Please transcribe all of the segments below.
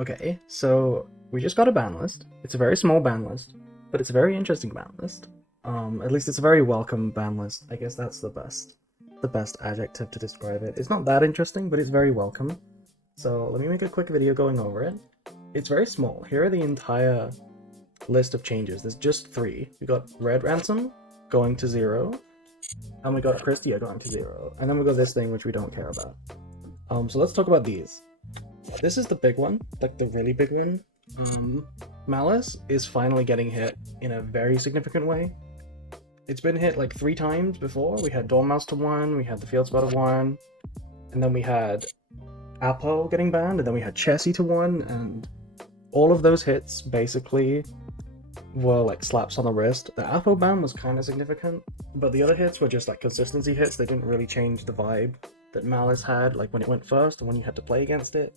Okay, so we just got a ban list. It's a very small ban list, but it's a very interesting ban list. At least it's a very welcome ban list. I guess that's the best adjective to describe it. It's not that interesting, but it's very welcome. So let me make a quick video going over it. It's very small. Here are the entire list of changes. There's just three. We got Red Ransom going to 0, and we got Christia going to 0, and then we got this thing which we don't care about. So let's talk about these. This is the big one, like the really big one. Malice is finally getting hit in a very significant way. It's been hit like 3 times before. We had Dormouse to 1, we had the Field Spot to 1, and then we had Apo getting banned, and then we had Chessie to 1, and all of those hits basically were like slaps on the wrist. The Apo ban was kind of significant, but the other hits were just like consistency hits. They didn't really change the vibe that Malice had, like when it went first and when you had to play against it.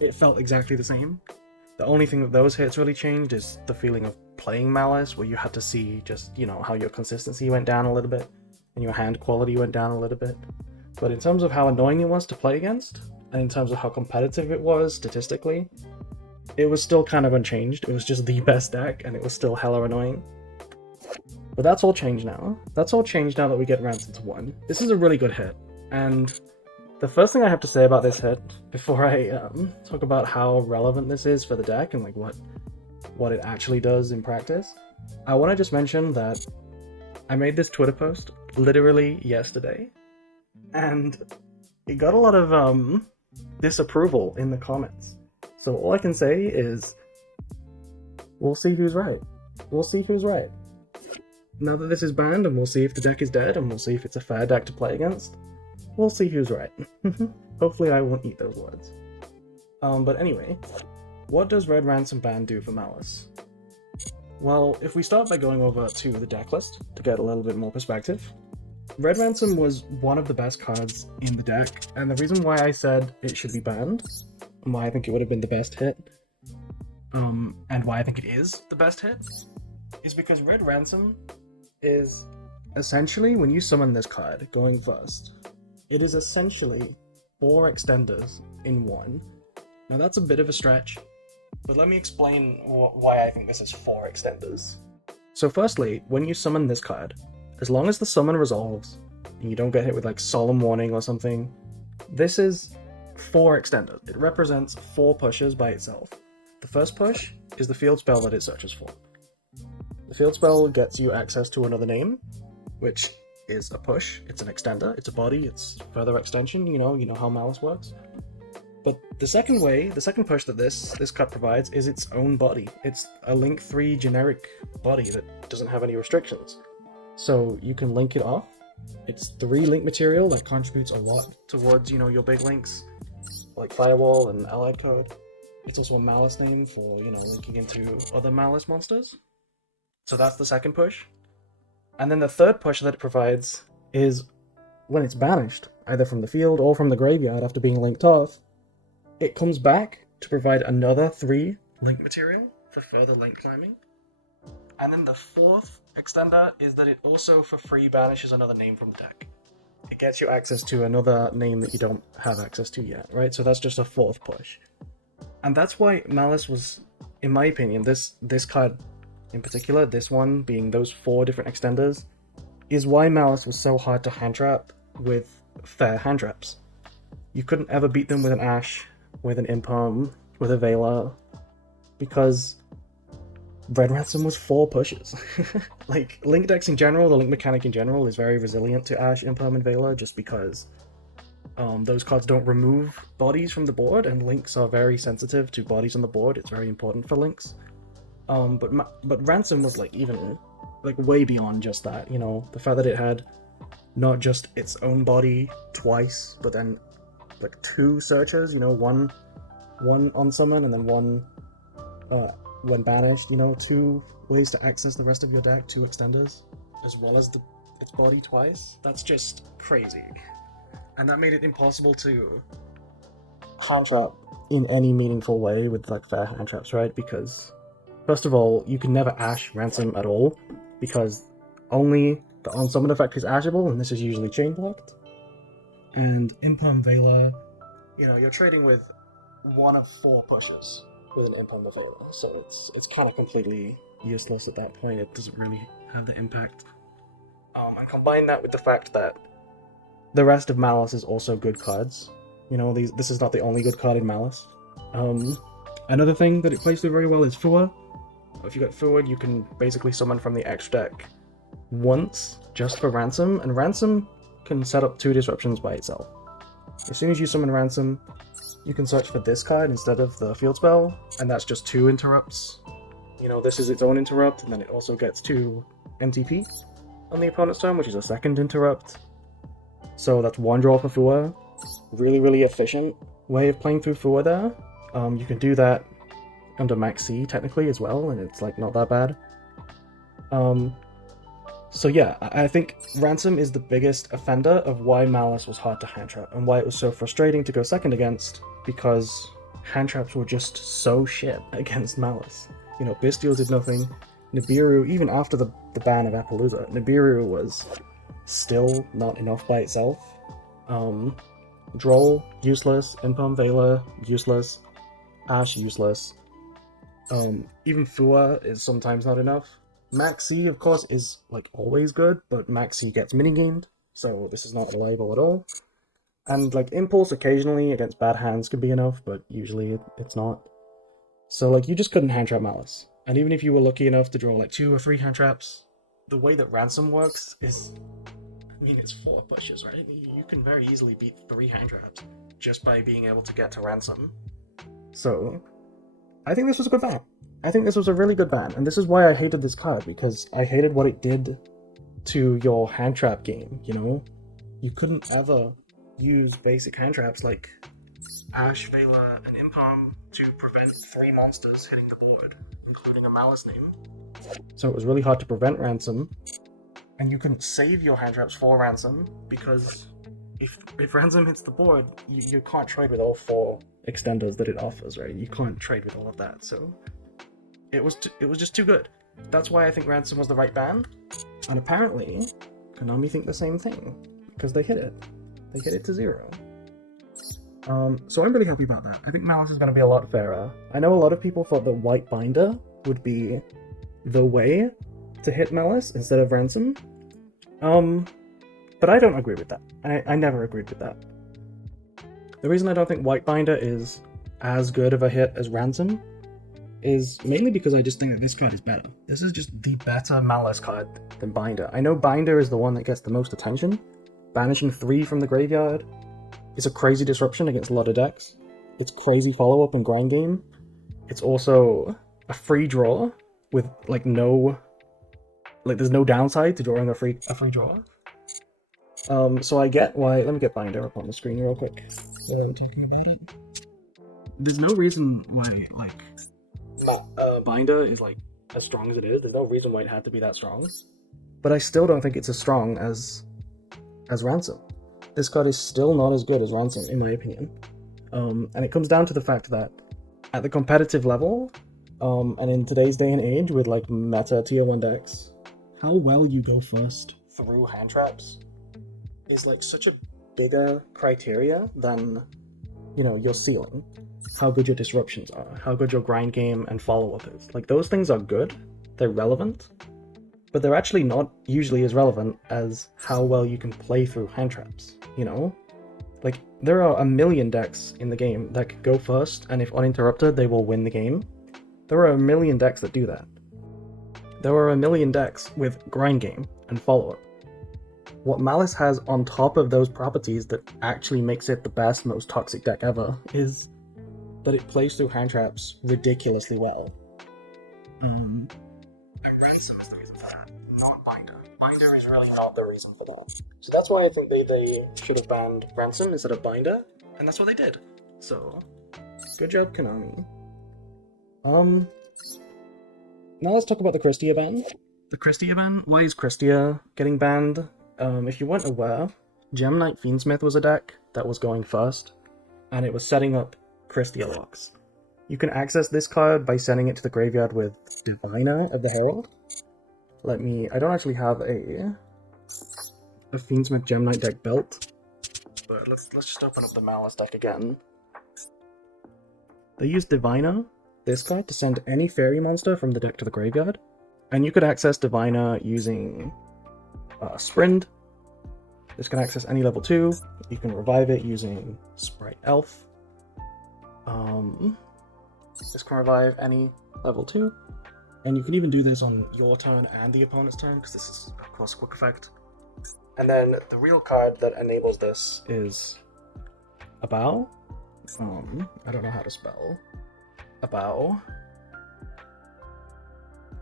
It felt exactly the same. The only thing that those hits really changed is the feeling of playing Malice, where you had to see just, how your consistency went down a little bit, and your hand quality went down a little bit. But in terms of how annoying it was to play against, and in terms of how competitive it was statistically, it was still kind of unchanged. It was just the best deck, and it was still hella annoying. But that's all changed now. That's all changed now that we get Ransom to 1. This is a really good hit, and the first thing I have to say about this hit, before I talk about how relevant this is for the deck and like what it actually does in practice, I want to just mention that I made this Twitter post literally yesterday, and it got a lot of disapproval in the comments. So all I can say is, we'll see who's right. We'll see who's right. Now that this is banned, and we'll see if the deck is dead, and we'll see if it's a fair deck to play against. We'll see who's right. Hopefully I won't eat those words. But anyway, what does Red Ransom ban do for Malice? Well, if we start by going over to the deck list to get a little bit more perspective, Red Ransom was one of the best cards in the deck, and the reason why I said it should be banned, and why I think it would have been the best hit, and why I think it is the best hit, is because Red Ransom is essentially, when you summon this card going first, it is essentially 4 extenders in 1. Now that's a bit of a stretch, but let me explain why I think this is 4 extenders. So firstly, when you summon this card, as long as the summon resolves, and you don't get hit with like Solemn Warning or something, this is 4 extenders. It represents 4 pushes by itself. The first push is the field spell that it searches for. The field spell gets you access to another name, which is a push. It's an extender, it's a body, it's further extension, you know how Malice works. But the second push that this card provides is its own body. It's a Link 3 generic body that doesn't have any restrictions. So you can link it off. It's 3 link material that contributes a lot towards, your big links, like Firewall and Allied Code. It's also a Malice name for, linking into other Malice monsters. So that's the second push. And then the third push that it provides is when it's banished, either from the field or from the graveyard after being linked off, it comes back to provide another 3 link material for further link climbing. And then the fourth extender is that it also for free banishes another name from the deck. It gets you access to another name that you don't have access to yet, right? So that's just a 4th push. And that's why Malice was, in my opinion, this card in particular, this one being those 4 different extenders, is why Malice was so hard to hand trap with fair hand traps. You couldn't ever beat them with an Ash, with an Impalm, with a Veiler, because Red Ransom was 4 pushes. Like, Link decks in general, the Link mechanic in general, is very resilient to Ash, Impalm, and Veiler, just because those cards don't remove bodies from the board, and Links are very sensitive to bodies on the board. It's very important for Links. But Ransom was even way beyond just that, the fact that it had not just its own body twice, but then 2 searchers, one on summon and then one when banished, 2 ways to access the rest of your deck, 2 extenders, as well as its body twice. That's just crazy. And that made it impossible to hand trap in any meaningful way with fair hand traps, right? Because first of all, you can never Ash Ransom at all, because only the on-summon effect is Ashable, and this is usually chain blocked. And Impalm Veiler, you're trading with one of 4 pushes with an imp on the fiverr, so it's kind of completely useless at that point. It doesn't really have the impact. And combine that with the fact that the rest of Malice is also good cards. You know, this is not the only good card in Malice. Another thing that it plays through very well is Fua. If you got Fua, you can basically summon from the extra deck once, just for Ransom, and Ransom can set up 2 disruptions by itself. As soon as you summon Ransom, you can search for this card instead of the field spell, and that's just 2 interrupts. You know, this is its own interrupt, and then it also gets 2 MTP on the opponent's turn, which is a second interrupt. So that's 1 draw for Fua. Really, really efficient way of playing through Fua there. You can do that under Max C technically as well, and it's like not that bad. So yeah, I think Ransom is the biggest offender of why Malice was hard to hand trap, and why it was so frustrating to go second against, because hand traps were just so shit against Malice. You know, Bestial did nothing. Nibiru, even after the ban of Appaloosa, Nibiru was still not enough by itself. Droll, useless. Impalm Veiler, useless. Ash, useless. Even Fua is sometimes not enough. Max C, of course, is like always good, but Max C gets minigamed, so this is not reliable at all. And like Impulse occasionally against bad hands can be enough, but usually it's not. So like you just couldn't hand trap Malice. And even if you were lucky enough to draw like 2 or 3 hand traps, the way that Ransom works is, I mean, it's 4 pushes, right? You can very easily beat 3 hand traps just by being able to get to Ransom. So I think this was a good ban. I think this was a really good ban, and this is why I hated this card, because I hated what it did to your hand trap game, you know? You couldn't ever use basic hand traps like Ash, Vela, and Impalm to prevent 3 monsters hitting the board, including a Malice name. So it was really hard to prevent Ransom, and you couldn't save your hand traps for Ransom, because if Ransom hits the board, you can't trade with all 4 extenders that it offers, right? You can't trade with all of that, so it was just too good. That's why I think Ransom was the right ban, and apparently Konami think the same thing, because they hit it. They hit it to 0. So I'm really happy about that. I think Malice is going to be a lot fairer. I know a lot of people thought that White Binder would be the way to hit Malice instead of Ransom, but I don't agree with that. I never agreed with that. The reason I don't think White Binder is as good of a hit as Ransom is mainly because I just think that this card is better. This is just the better Malice card than Binder. I know Binder is the one that gets the most attention. Banishing 3 from the graveyard is a crazy disruption against a lot of decks. It's crazy follow-up and grind game. It's also a free draw with like there's no downside to drawing a free draw. So I get why. Let me get Binder up on the screen real quick. Talking about it. There's no reason why Binder is like as strong as it is. There's no reason why it had to be that strong. But I still don't think it's as strong as Ransom. This card is still not as good as Ransom, in my opinion. And it comes down to the fact that at the competitive level, and in today's day and age with like meta tier 1 decks, how well you go first through hand traps is like such a bigger criteria than, you know, your ceiling. How good your disruptions are, how good your grind game and follow-up is. Like, those things are good, they're relevant, but they're actually not usually as relevant as how well you can play through hand traps, you know? Like, there are a million decks in the game that can go first, and if uninterrupted, they will win the game. There are a million decks that do that. There are a million decks with grind game and follow-up. What Malice has on top of those properties that actually makes it the best, most toxic deck ever is that it plays through hand traps ridiculously well. And Ransom is the reason for that, not Binder. Binder is really not the reason for that. So that's why I think they should have banned Ransom instead of Binder, and that's what they did. So, good job, Konami. Now let's talk about the Christia ban. The Christia ban? Why is Christia getting banned? If you weren't aware, Gem Knight Fiendsmith was a deck that was going first, and it was setting up Christia locks. You can access this card by sending it to the graveyard with Diviner of the Herald. I don't actually have a Fiendsmith Gem Knight deck built, but let's just open up the Malice deck again. they use Diviner, this card, to send any fairy monster from the deck to the graveyard. And you could access Diviner using Sprint. This can access any level 2. You can revive it using Sprite Elf. This can revive any level 2. And you can even do this on your turn and the opponent's turn, because this is, of course, a quick effect. And then the real card that enables this is a bow. I don't know how to spell a bow.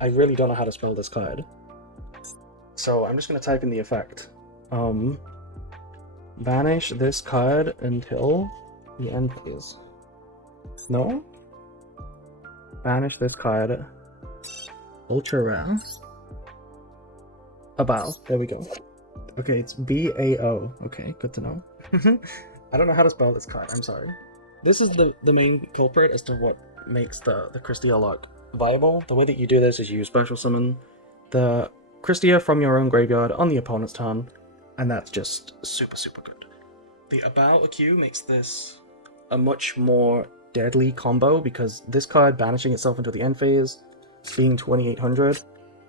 I really don't know how to spell this card. So I'm just going to type in the effect. Banish this card until the end phase. No? Banish this card. Ultra rare. A bow. There we go. Okay, it's B-A-O. Okay, good to know. I don't know how to spell this card. I'm sorry. This is the main culprit as to what makes the Christia lock viable. The way that you do this is you special summon the Christia from your own graveyard on the opponent's turn, and that's just super, super good. The About a Q makes this a much more deadly combo, because this card banishing itself into the end phase, being 2800,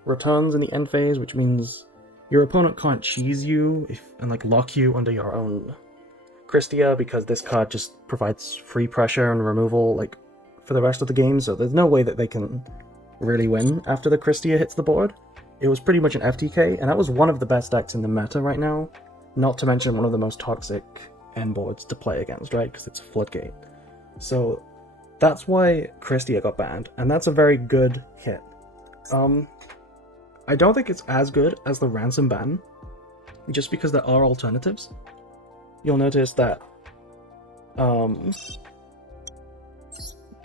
returns in the end phase, which means your opponent can't cheese you and like lock you under your own Christia, because this card just provides free pressure and removal like for the rest of the game, so there's no way that they can really win after the Christia hits the board. It was pretty much an FTK, and that was one of the best decks in the meta right now, not to mention one of the most toxic end boards to play against, right? Because it's a floodgate. So that's why Christia got banned, and that's a very good hit. I don't think it's as good as the Ransom ban, just because there are alternatives. You'll notice that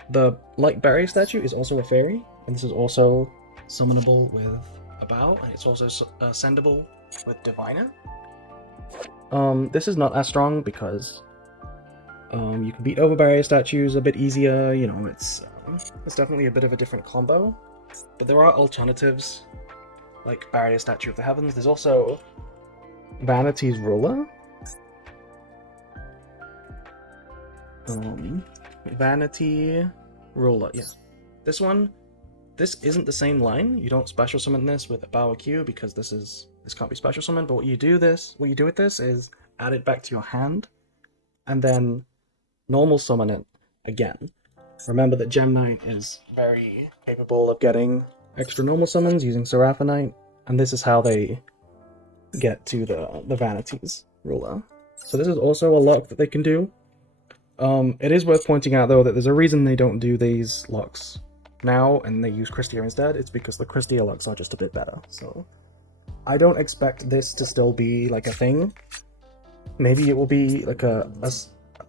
the Light Barrier statue is also a fairy, and this is also summonable with a bow, and it's also sendable with Diviner. This is not as strong because you can beat over barrier statues a bit easier, you know, it's definitely a bit of a different combo. But there are alternatives, like Barrier Statue of the Heavens. There's also Vanity's Ruler. Vanity Ruler, yeah. This isn't the same line. You don't special summon this with a Bow Q because this can't be special summoned, but what you do with this is add it back to your hand and then normal summon it again. Remember that Gem Knight is very capable of getting extra normal summons using Seraphonite, and this is how they get to the Vanity's Ruler. So this is also a lock that they can do. It is worth pointing out though that there's a reason they don't do these locks now and they use Christia instead. It's because the Christia locks are just a bit better. So I don't expect this to still be like a thing. Maybe it will be like a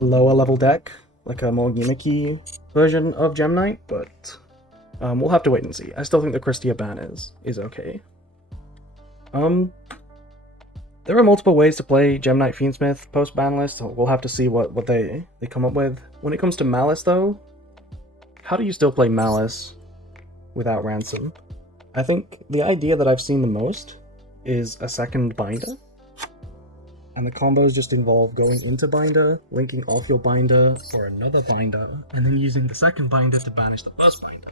lower level deck, like a more gimmicky version of Gem Knight, but we'll have to wait and see. I still think the Christia ban is okay. There are multiple ways to play Gem Knight Fiendsmith post-ban list, so we'll have to see what they come up with. When it comes to Malice though, how do you still play Malice without Ransom? I think the idea that I've seen the most is a second binder. And the combos just involve going into binder, linking off your binder or another binder, and then using the second binder to banish the first binder.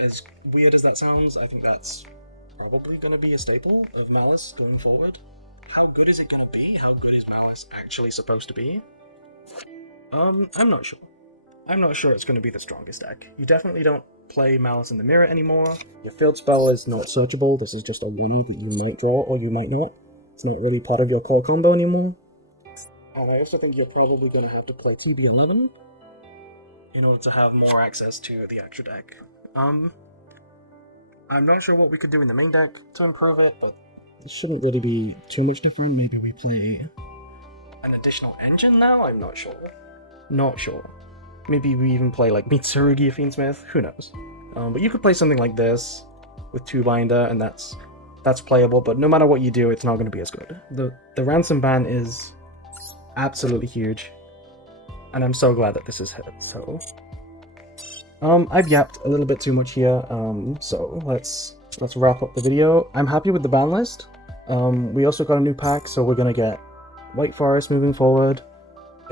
As weird as that sounds, I think that's probably going to be a staple of Malice going forward. How good is it going to be? How good is Malice actually supposed to be? I'm not sure. I'm not sure it's going to be the strongest deck. You definitely don't play Malice in the mirror anymore. Your field spell is not searchable. This is just a one-off that you might draw or you might not. It's not really part of your core combo anymore. And I also think you're probably going to have to play TB11 in order to have more access to the extra deck. I'm not sure what we could do in the main deck to improve it, but it shouldn't really be too much different. Maybe we play an additional engine now? I'm not sure. Not sure. Maybe we even play like Mitsurugi Fiendsmith, who knows. But you could play something like this with 2-binder, and that's playable, but no matter what you do, it's not going to be as good. The Ransom ban is absolutely huge, and I'm so glad that this is hit, so... I've yapped a little bit too much here, so let's wrap up the video. I'm happy with the ban list. We also got a new pack, so we're going to get White Forest moving forward.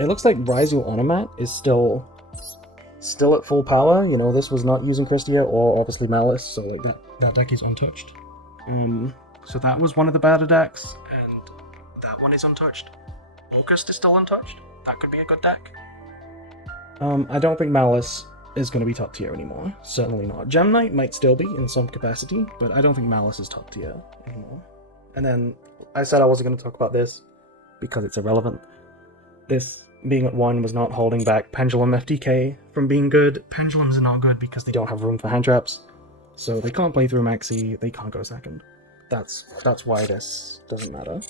It looks like Rizal Onomat is still still at full power. You know, this was not using Christia or obviously Malice, so like that deck is untouched. So that was one of the better decks, and that one is untouched. Locust is still untouched. That could be a good deck. I don't think Malice is going to be top tier anymore. Certainly not. Gem Knight might still be in some capacity, but I don't think Malice is top tier anymore. And then I said I wasn't going to talk about this because it's irrelevant. This being at 1 was not holding back Pendulum FTK from being good. Pendulums are not good because they don't have room for hand traps, so they can't play through Maxi, they can't go second. That's why this doesn't matter.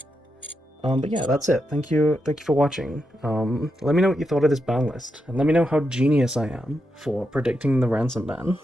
But yeah, that's it. Thank you for watching. Let me know what you thought of this ban list, and let me know how genius I am for predicting the Ransom ban.